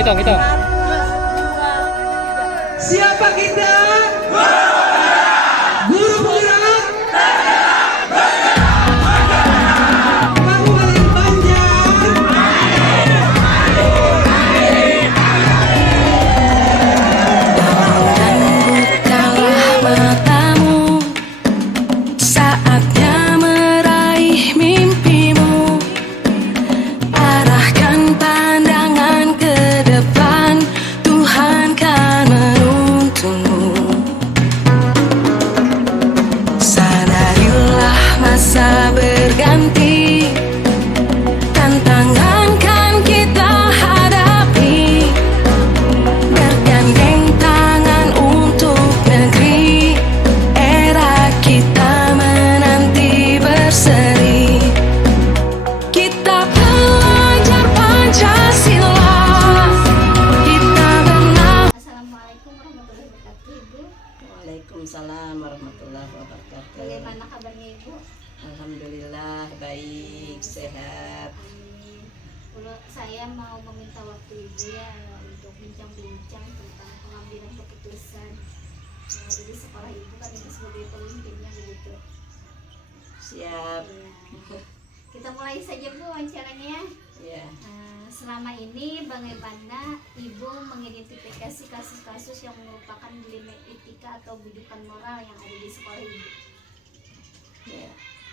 hitung. Siapa kita? Guru penggerak Kabupaten Banjar. Bukalah matamu, saatnya meraih mimpimu. Arahkan pandangan ke depan, Tuhan kan menuntunmu. Sadarilah masa berganti, tantangan kan kita hadapi. Bergandeng tangan untuk negeri, era kita menanti berseri. Kita pelajar Pancasila, kita bernama. Assalamualaikum warahmatullahi wabarakatuh, Ibu. Waalaikumsalam warahmatullahi wabarakatuh. Bagaimana kabarnya, Ibu? Alhamdulillah baik, sehat. Saya mau meminta waktu Ibu ya untuk bincang-bincang tentang pengambilan keputusan. Jadi sekolah Ibu kan Ibu sebagai pemimpinnya begitu. Siap. Ya. Kita mulai saja Bu wawancaranya. Ya. Selama ini bagaimana Ibu mengidentifikasi kasus-kasus yang merupakan dilema etika atau bujukan moral yang ada di sekolah Ibu? Ya,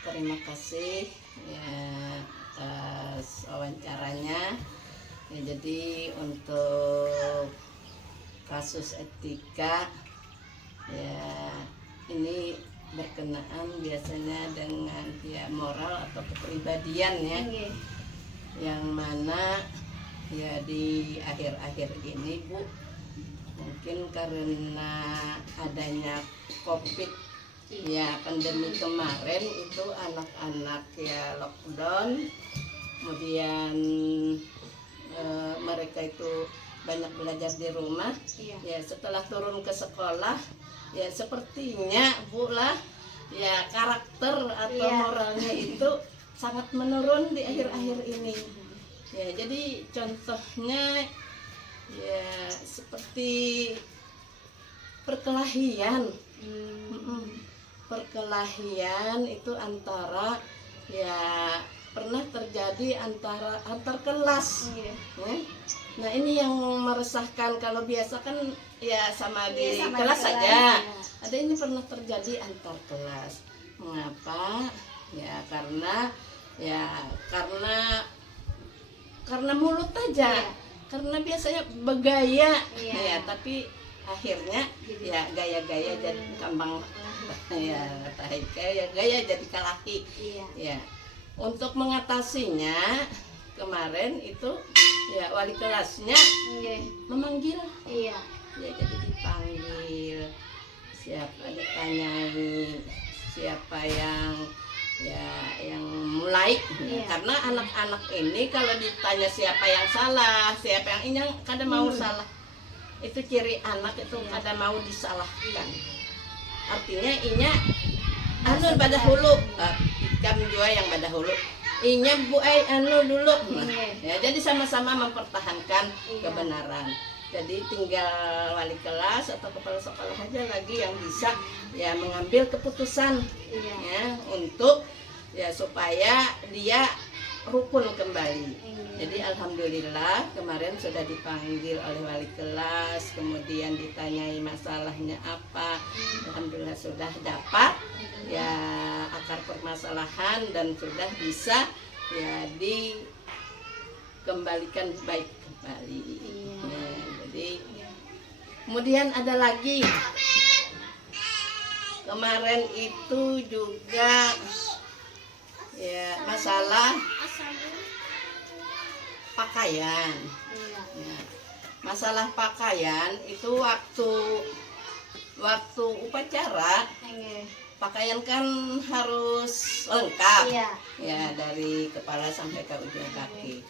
terima kasih ya atas wawancaranya. Ya, jadi untuk kasus etika ya ini berkenaan biasanya dengan ya moral atau kepribadian ya. Oke. Yang mana ya di akhir-akhir ini Bu, mungkin karena adanya COVID ya, pandemi kemarin itu anak-anak ya lockdown, kemudian mereka itu banyak belajar di rumah. Iya. Ya setelah turun ke sekolah ya sepertinya Bu lah ya karakter atau Iya. moralnya itu sangat menurun di akhir-akhir ini. Ya jadi contohnya ya seperti perkelahian. Perkelahian itu antara ya pernah terjadi antar kelas. Iya. Ya. Nah ini yang meresahkan. Kalau biasa kan ya sama di Iya, sama kelas di saja. kelas, Ada ini pernah terjadi antar kelas. Mengapa? Ya karena mulut aja. Iya. Karena biasanya bergaya. Iya. Ya tapi akhirnya ya gaya-gaya jadi gampang ya gaya jadi kalahi. Iya. Ya, untuk mengatasinya kemarin itu ya wali kelasnya Iya. memanggil, Iya. ya jadi dipanggil, ditanyai siapa yang mulai. Iya. Karena anak-anak ini kalau ditanya siapa yang salah, siapa yang ini kadang mau salah. Itu ciri anak itu kadang mau disalahkan. Artinya inya anu pada hulu, ikan juga yang pada hulu. Inya bu anu dulu. Ya, jadi sama-sama mempertahankan kebenaran. Jadi tinggal wali kelas atau kepala sekolah aja lagi yang bisa ya mengambil keputusan ya untuk ya supaya dia rukun kembali. Jadi alhamdulillah kemarin sudah dipanggil oleh wali kelas, kemudian ditanyai masalahnya apa. Alhamdulillah sudah dapat ya akar permasalahan dan sudah bisa ya dikembalikan baik kembali. Ya, jadi kemudian ada lagi kemarin itu juga ya masalah pakaian. Ya, masalah pakaian itu waktu upacara pakaian kan harus lengkap. Iya. Ya dari kepala sampai ke ujung kaki.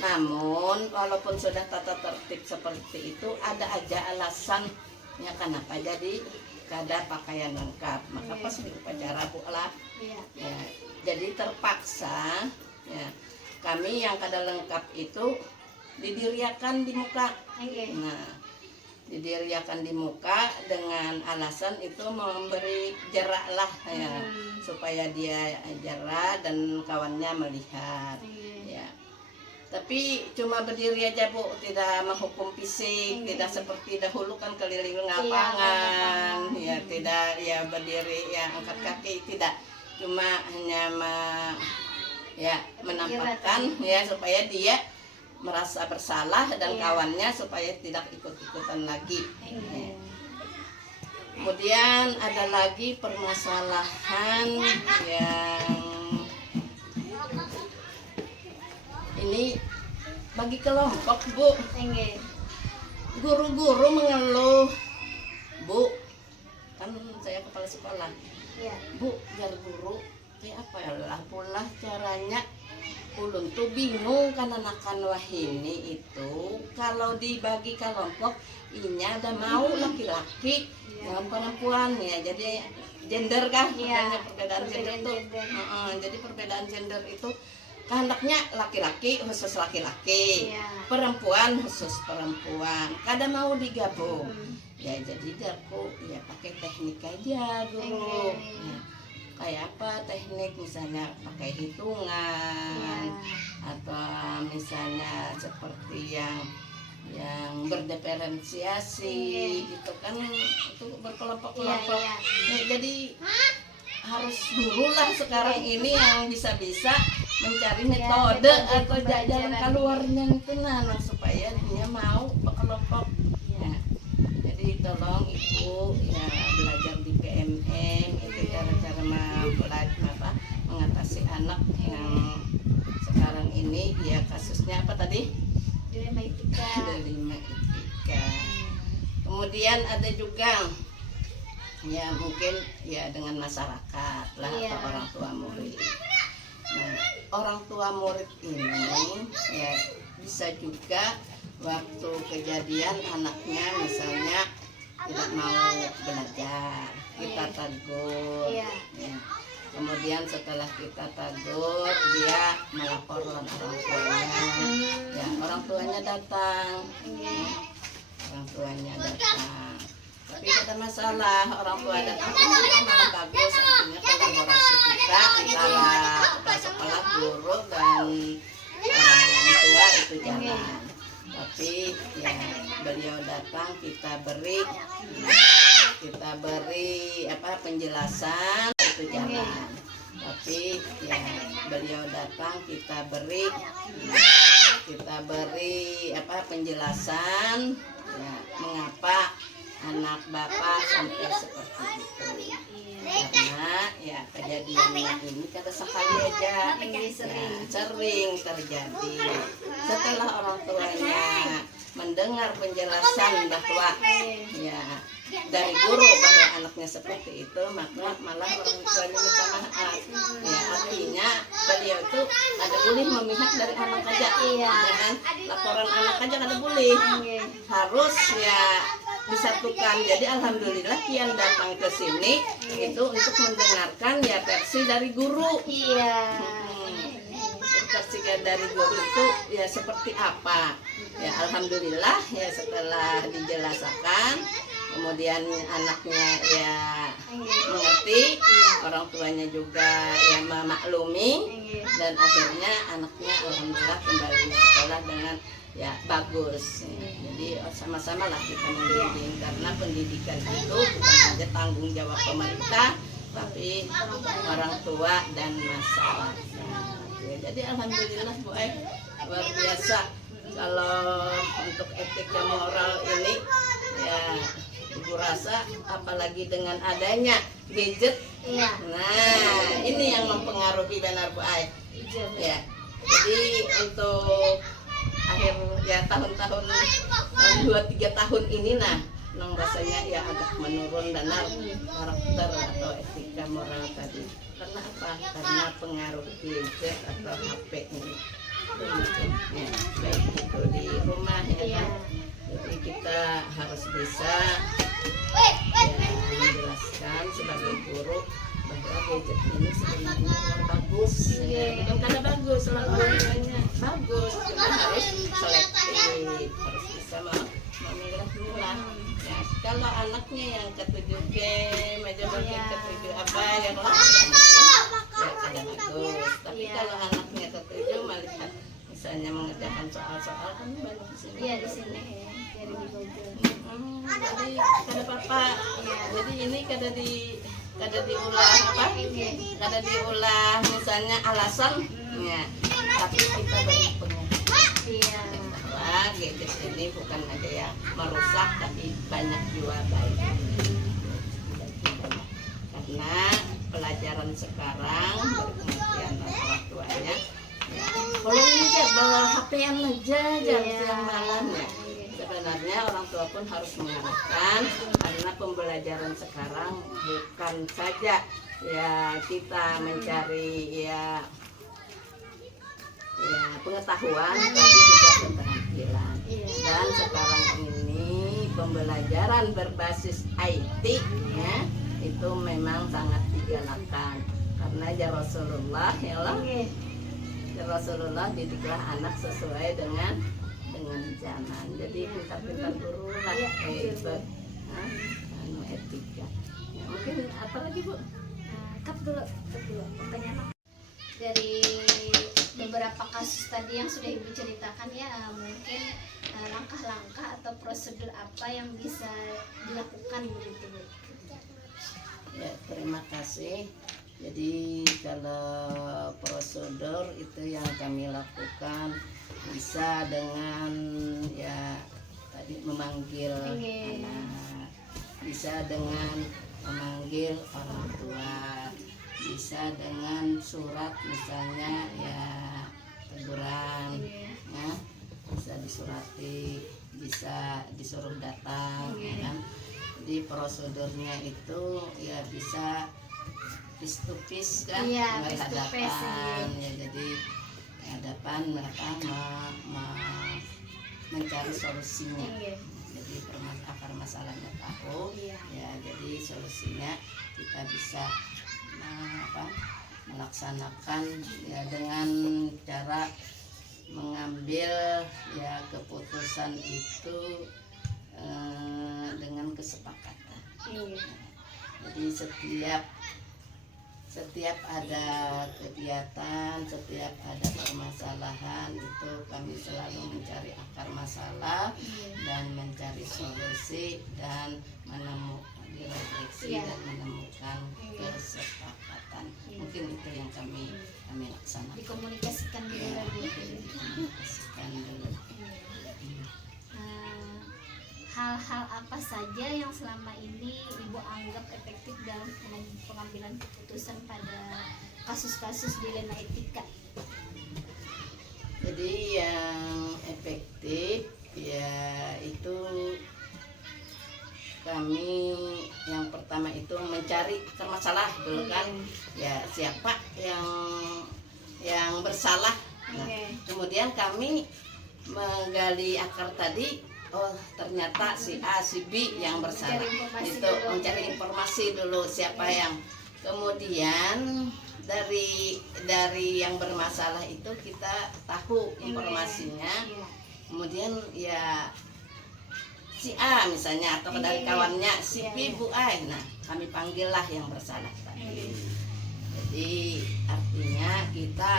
Namun walaupun sudah tata tertib seperti itu ada aja alasan ya kenapa jadi kada pakaian lengkap. Maka pas di upacara Bu lah ya, jadi terpaksa ya kami yang kada lengkap itu didiriakan di muka. Nggih. Nah, didiriakan di muka dengan alasan itu memberi jarak lah ya, supaya dia jarak dan kawannya melihat. Ya. Tapi cuma berdiri aja Bu, tidak menghukum fisik, tidak seperti dahulu kan keliling lapangan, ya tidak ya berdiri ya angkat kaki, tidak, cuma hanya menampakkan ya supaya dia merasa bersalah dan kawannya supaya tidak ikut-ikutan lagi. Ya. Kemudian ada lagi permasalahan yang ini bagi kelompok Bu. Guru-guru mengeluh, Bu, kan saya kepala sekolah. Bu, biar guru kayak apa ya lah pula caranya. Ulun tuh bingung karena anak-anak wahini itu kalau dibagi kelompok ini ada mau laki-laki dengan perempuan ya, jadi gender kan, perbedaan gender tuh. Jadi perbedaan gender itu kehendaknya laki-laki khusus laki-laki, perempuan khusus perempuan. Kadang mau digabung, ya jadi aku ya pakai teknik aja guru. Ya, kayak apa teknik, misalnya pakai hitungan atau misalnya seperti yang berdiferensiasi gitu kan, itu berkelompok-kelompok. Ya, jadi harus dulu lah sekarang ini yang bisa-bisa mencari metode atau jalan keluarnya itu supaya dia mau berkelompok. Ya. Jadi tolong Ibu ya belajar di PMM itu cara-cara mengatasi anak yang sekarang ini ya kasusnya apa tadi? Dilema etika. Kemudian ada juga ya mungkin ya dengan masyarakat lah atau orang tua murid. Nah, orang tua murid ini ya bisa juga waktu kejadian anaknya misalnya tidak mau belajar, kita tegur. Ya. Kemudian setelah kita tegur, dia melaporkan orang tuanya. Ya, orang tuanya datang. Orang tuanya datang. Tapi ada masalah, orang tua datang itu malah bagus, artinya kolaborasi kita antara kepala sekolah, guru dan orang tua itu jalan. Tapi ya beliau datang kita beri penjelasan itu jalan. Tapi ya beliau datang kita beri penjelasan ya mengapa anak bapak sampai seperti itu. Karena ya kejadiannya ini kata sekali aja sering terjadi. Setelah orang tuanya mendengar penjelasan bahwa ya dari guru bahwa anaknya seperti itu, maka malah orang tuanya minta maaf. Ya artinya beliau itu ada boleh memihak dari anak aja, dengan laporan anak aja ada boleh, harus ya disatukan. Jadi alhamdulillah Kian datang ke sini itu untuk mendengarkan ya versi dari guru. Versi dari guru itu ya seperti apa. Ya alhamdulillah ya setelah dijelaskan, kemudian anaknya ya mengerti, orang tuanya juga ya memaklumi, dan akhirnya anaknya alhamdulillah kembali sekolah dengan ya bagus. Jadi sama-sama lah kita membimbing, karena pendidikan itu bukan saja tanggung jawab pemerintah, tapi orang tua dan masyarakat. Ya, jadi alhamdulillah Bu luar biasa. Kalau untuk etik dan moral ini ya Ibu rasa apalagi dengan adanya gadget, nah ini yang mempengaruhi benar Bu Ai. Ya, jadi untuk akhir ya tahun-tahun 2-3 tahun ini nang rasanya ya agak menurun dan karakter atau etika moral tadi. Karena apa? Karena pengaruh gadget atau HP ini. Mungkin ya, baik itu di rumah ya kan. Jadi kita harus bisa ya, menjelaskan sebagai guru bahwa gadget ini sebenarnya bagus, ya. Bukan karena bagus, selalu orangnya bagus, cuma harus selektif mengerjakan soal-soal kan banyak di sini. Iya di sini ya, dari di Google. Jadi kada apa-apa. Jadi ini kada diulah apa? Kada diulah misalnya alasan ya. Tapi kita beri pengertian. Iya. Wah, gadget ini bukan aja ya merusak tapi banyak juga baik. Karena pelajaran sekarang dari pengertian orang tuanya kalau aja bawa HP-an aja jam siang malam ya. Sebenarnya orang tua pun harus mengarahkan karena pembelajaran sekarang bukan saja ya kita mencari ya pengetahuan tapi juga keterampilan. Dan sekarang ini pembelajaran berbasis IT ya itu memang sangat digalakkan karena ya Rasulullah ya Allah. Ya Rasulullah didiklah anak sesuai dengan zaman. Jadi pintar-pintar guru lah itu etika. Ya, mungkin apa lagi Bu? Kap dulu pertanyaan dari beberapa kasus tadi yang sudah Ibu ceritakan ya, mungkin langkah-langkah atau prosedur apa yang bisa dilakukan begitu Bu? Ya, terima kasih. Jadi kalau prosedur itu yang kami lakukan bisa dengan ya tadi memanggil anak, bisa dengan memanggil orang tua, bisa dengan surat misalnya ya teguran ya, bisa disurati, bisa disuruh datang ya kan. Jadi prosedurnya itu ya bisa face to face kan, berhadapan ya, jadi hadapan mencari solusinya. Jadi akar masalahnya tahu ya, jadi solusinya kita bisa melaksanakan ya dengan cara mengambil ya keputusan itu dengan kesepakatan. Jadi setiap ada kegiatan, setiap ada permasalahan itu kami selalu mencari akar masalah dan mencari solusi dan menemukan refleksi dan menemukan kesepakatan. Mungkin itu yang kami laksanakan. Dikomunikasikan dulu lagi. Dikomunikasikan dulu. Hal-hal apa saja yang selama ini Ibu anggap efektif dalam pengambilan keputusan pada kasus-kasus dilema etika? Jadi yang efektif ya itu kami yang pertama itu mencari akar masalah dulu kan, ya siapa yang bersalah. Nah, kemudian kami menggali akar tadi. Oh ternyata si A si B yang bersalah, itu mencari informasi dulu siapa yang, kemudian dari yang bermasalah itu kita tahu informasinya, kemudian ya si A misalnya atau dari kawannya si B Bu A, nah kami panggillah yang bersalah tadi. Jadi artinya kita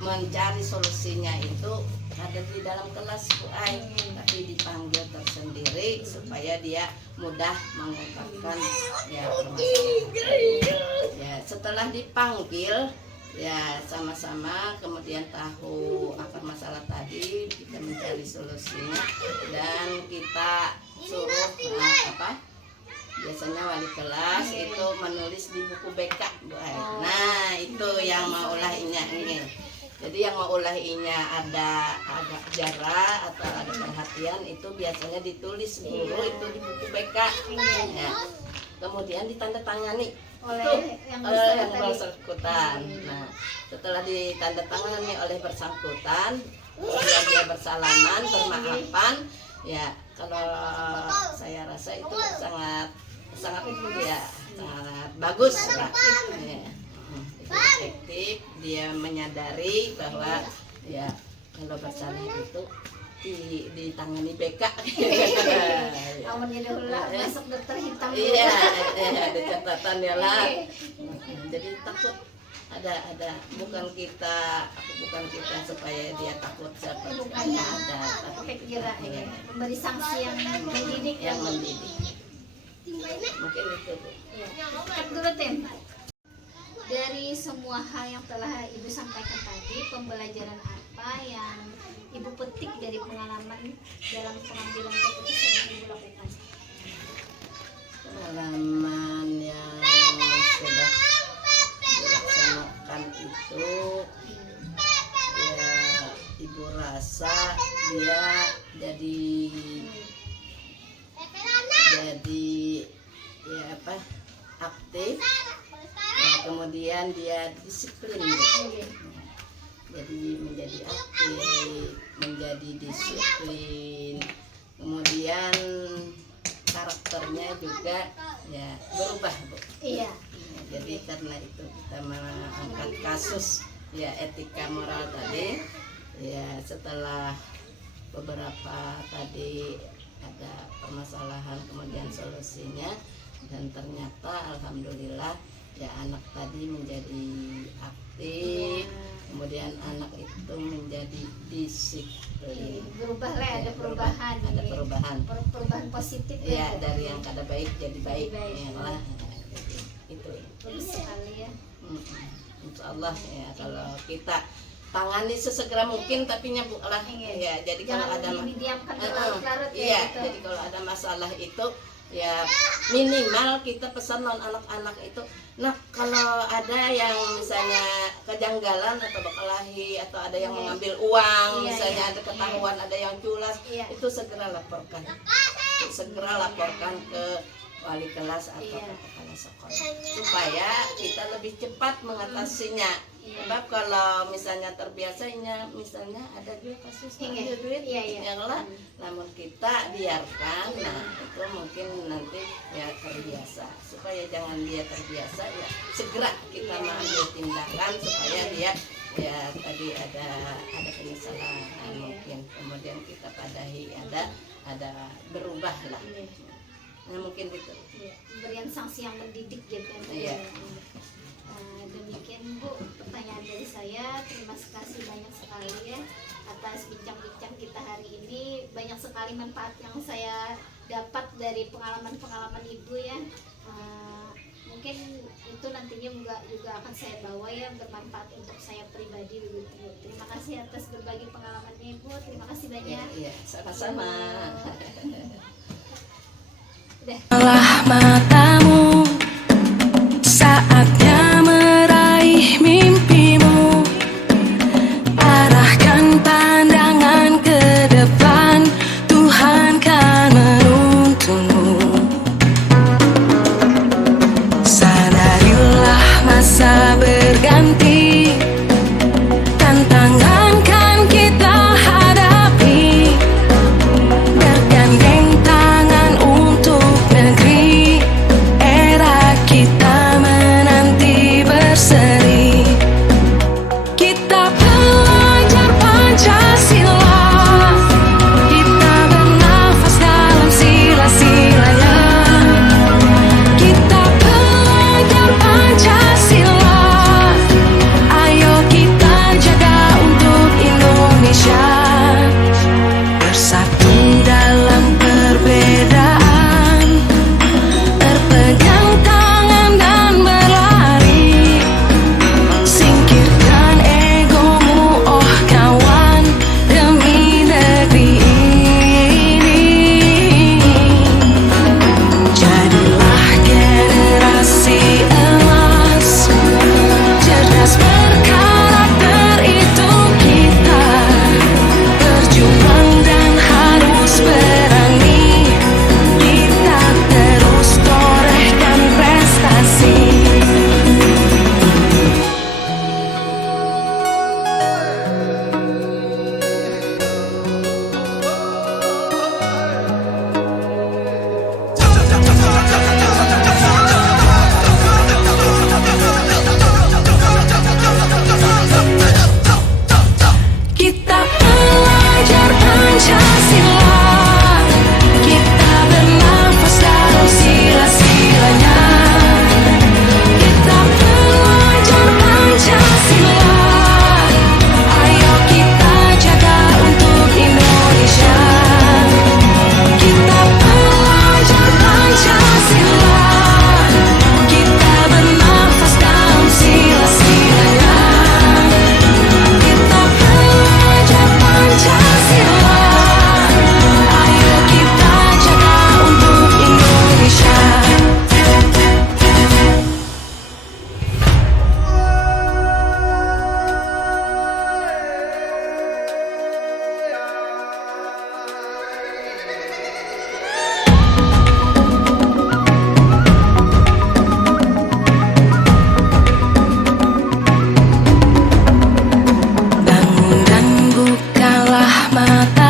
mencari solusinya itu ada di dalam kelas Bu Ai, tapi dipanggil tersendiri supaya dia mudah mengungkapkan ya permasalahan. Ya setelah dipanggil ya sama-sama kemudian tahu akar masalah tadi, kita mencari solusinya dan kita suruh biasanya wali kelas itu menulis di buku BK Bu Ai. Nah itu yang mau ulahinya ini. Jadi yang mau ulahinya ada agak jarak atau ada perhatian itu biasanya ditulis guru itu di buku BK. Ya. Kemudian ditandatangani oleh yang bersangkutan. Nah, setelah ditandatangani oleh bersangkutan, kemudian dia bersalaman, bermaafan, ya kalau saya rasa itu sangat bagus lah. Ya. Efektif, dia menyadari bahwa ya kalau bersalah itu ditangani BK. Awalnya dulu lah masuk dokter hitam. Iya, ada catatan ya lah. Jadi ada bukan kita supaya dia takut siapa Bukan ya. ada, tapi Efek jerah ya. Memberi sanksi yang mendidik yang ya. mendidik. Mungkin itu Bu. Ya. Cut dulu Tim. Dari semua hal yang telah Ibu sampaikan tadi, pembelajaran apa yang Ibu petik dari pengalaman dalam pengambilan keputusan yang Ibu lakukan? Pengalaman yang sudah dilaksanakan itu ya Ibu rasa dia jadi ya apa aktif, dan kemudian dia disiplin Bu. Jadi menjadi aktif, menjadi disiplin, kemudian karakternya juga ya berubah Bu. Iya. Jadi karena itu kita mengangkat kasus ya etika moral tadi, ya setelah beberapa tadi ada permasalahan kemudian solusinya, dan ternyata alhamdulillah ya anak tadi menjadi aktif, kemudian anak itu menjadi disiplin. Berubah lah, ada perubahan. Ada perubahan. Perubahan positif Ya dari yang kada baik jadi baik, Jadi baik. ya lah. Itu. Bagus sekali ya. Insya Allah ya kalau kita tangani sesegera mungkin, tapi Bu lah ya. Jadi kalau ada didiamkan berlarut-larut ya. iya, gitu. jadi kalau ada masalah itu ya minimal kita pesan non anak-anak itu. Nah kalau ada yang misalnya kejanggalan atau berkelahi atau ada yang mengambil uang, Iya, misalnya iya. ada ketahuan ada yang culas, Iya. itu segera laporkan. Segera laporkan ke wali kelas atau Iya. ke kepala sekolah supaya kita lebih cepat mengatasinya. Iya. Sebab kalau misalnya terbiasanya, misalnya ada juga kasus Iya. ambil duit, Iya, iya. yang lah, namun kita biarkan, nah itu mungkin nanti ya terbiasa. Supaya jangan dia terbiasa, ya segera kita Iya. mengambil tindakan supaya dia ya tadi ada penyesalan mungkin, kemudian kita padahi ada berubah lah. Iya. Nah mungkin gitu. Iya, pemberian sanksi yang mendidik gitu ya. Iya. Demikian Bu pertanyaan dari saya. Terima kasih banyak sekali ya atas bincang-bincang kita hari ini. Banyak sekali manfaat yang saya dapat dari pengalaman-pengalaman Ibu ya. Mungkin itu nantinya juga akan saya bawa ya, bermanfaat untuk saya pribadi begitu Bu. Terima kasih atas berbagi pengalamannya Ibu. Terima kasih banyak. Iya, sama-sama. Lelah matamu, saatnya meraih mimpimu. Arahkan pandangan ke depan, Tuhan kan menuntunmu. Sadarilah masa berganti, tantangan kan kita hadapi. Bergandeng tangan untuk negeri mata